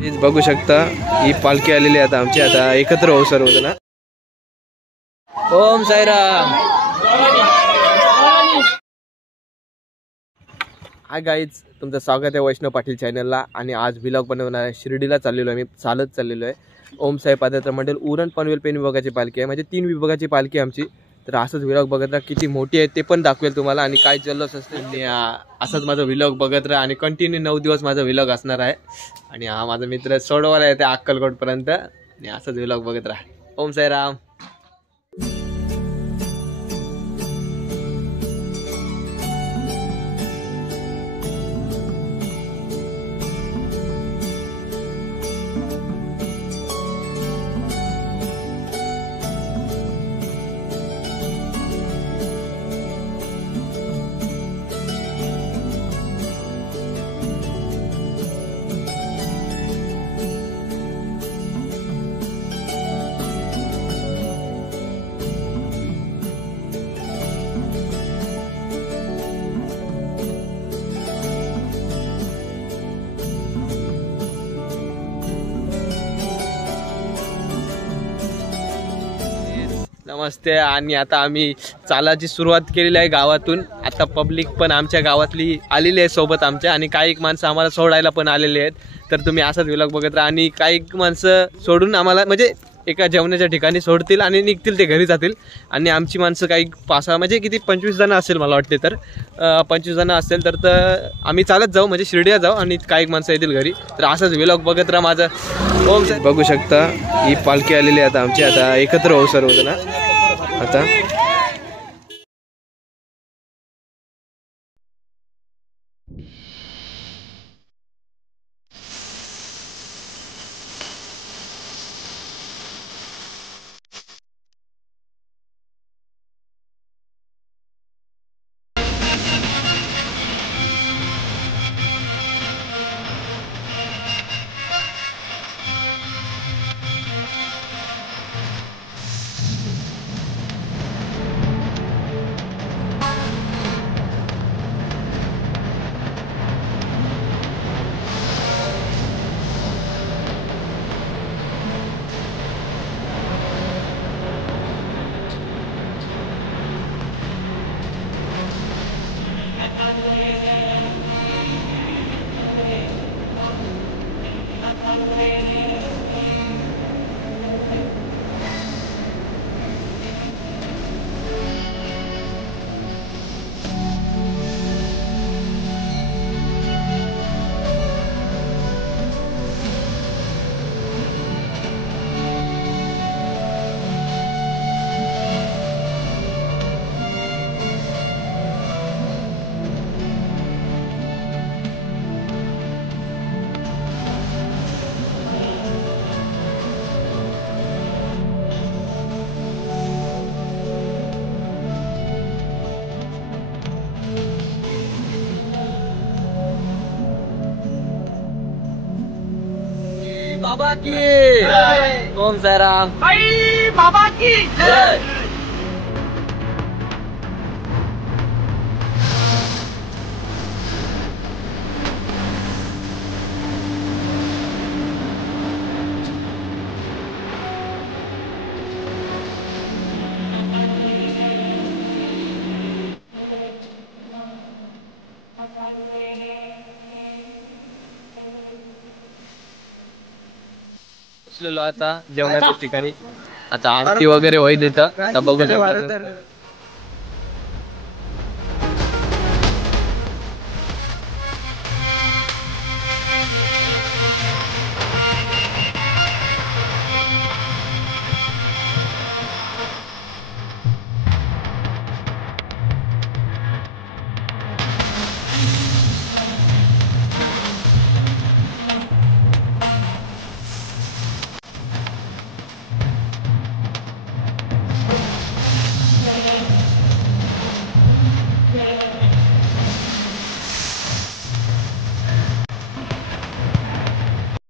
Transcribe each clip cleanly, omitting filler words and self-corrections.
हेच बघू शकता ही पालखी आलेली आता आमची आता एकत्र होऊ सर्व ना। ओम साईराम। हाय गाईज, तुमचं स्वागत आहे वैष्णव पाटील चॅनलला। आणि आज व्लॉग बनवणार आहे। शिर्डीला चाललेलो आहे, मी चालत चाललेलो आहे। ओम साई पादयात्रा मंडळ उरण पनवेल पेन विभागाची पालखी आहे, म्हणजे 3 विभागाची पालखी आमची। तर असंच व्लॉग बघत राहा, किती मोठी आहे ते पण दाखवेल तुम्हाला आणि काय जल्लोष असते। आणि असंच माझा व्लॉग बघत राहा आणि कंटिन्यू 9 दिवस माझा व्लॉग असणार आहे। आणि हा माझा मित्र सोडवायला येते अक्कलकोट पर्यंत आणि असंच व्लॉग बघत राहा। ओम साईराम। नमस्ते। आणि आता आम्ही चालाची सुरुवात केलेली आहे गावातून। आता पब्लिक पण आमच्या गावातली आलेली आहे सोबत आमच्या, आणि काही माणसं आम्हाला सोडायला पण आलेले आहेत। तर तुम्ही असाच व्लॉग बघत राहा। आणि काही माणसं सोडून आम्हाला म्हणजे एका जेवणाच्या ठिकाणी सोडतील आणि निघतील, ते घरी जातील। आणि आमची माणसं काही 5 म्हणजे किती 25 जण असेल मला वाटते। तर 25 जण असेल तर आम्ही चालत जाऊ, म्हणजे शिर्डीला जाऊ आणि काही माणसं येतील घरी। तर असाच व्लॉग बघत राहा माझा। ओम साई। बघू शकता ही पालखी आलेली आहे आता आमची आता एकत्र होऊ सर्व ना आता। बाबा की ओम साईराम। बाबा की जय। आता जेवणाच्या ठिकाणी आता आरती वगैरे होईल इथं बघू शकता।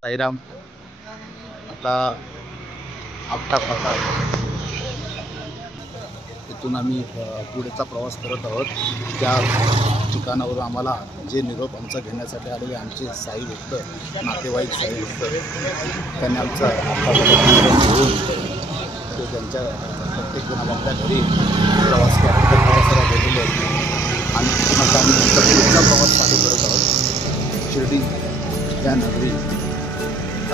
साईराम। आता आपटा फाटा तिथून आम्ही पुढेचा प्रवास करत आहोत। त्या ठिकाणावरून आम्हाला जे निरोप आमचा घेण्यासाठी आलेले आमचे साई भक्त नातेवाईक साई भक्त त्यांनी आमचा घेऊन ते त्यांच्या प्रत्येक जण आपल्या घरी प्रवासाला गेलेले आहेत आणि आता आम्ही पुढचा प्रवास चालू करत आहोत शिर्डी त्या नगरी.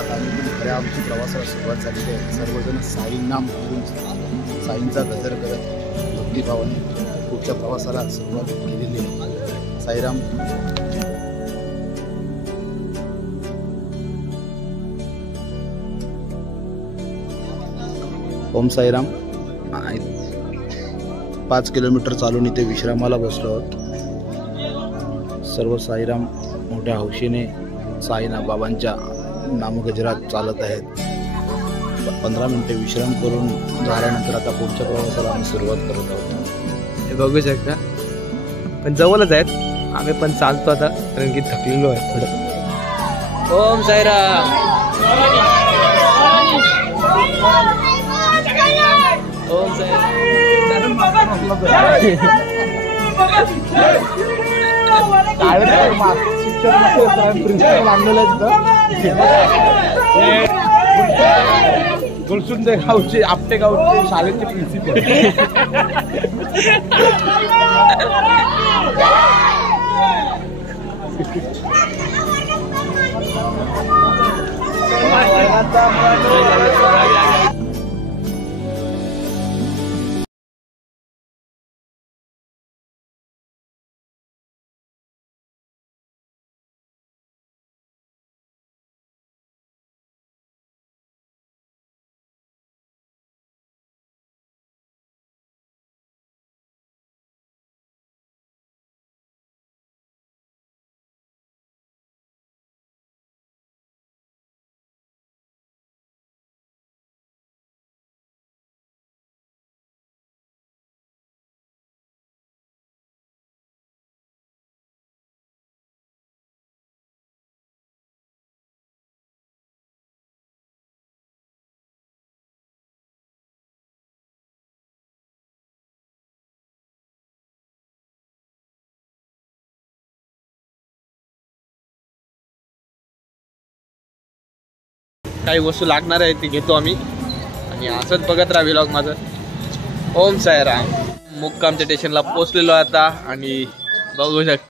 आता आम्ही पण खऱ्या आमची प्रवासाला सुरुवात झालेली आहे. सर्वजण साईनाम घेऊन साईंचा गजर करत भक्तिभावाने पुढच्या प्रवासाला सुरुवात केलेली आहे. साईराम. ओम साईराम. 5 किलोमीटर चालून इथे विश्रामाला बसलो आहोत. सर्व साईराम मोठ्या हौशीने साईनाथ बाबांच्या नामगजरात चालत आहेत. 15 मिनिटे विश्राम करून झाल्यानंतर आता पुढच्या प्रवासाला आम्ही सुरुवात करत आहोत. हे बघू शकता पण जवळच आहेत. आम्ही पण चालतो आता कारण की थकलेलो आहे थोडं. ओम साईराम. ओम साईराम. गुलसुंदे गावचे आपटे गावचे शाळेचे प्रिन्सिपल. काही वस्तू लागणार आहे ती घेतो आम्ही आणि असंच बघत राहा व्लॉग माझं. ओम साईराम. मुक्कामच्या स्टेशनला पोहोचलेलो आता आणि बघू शकता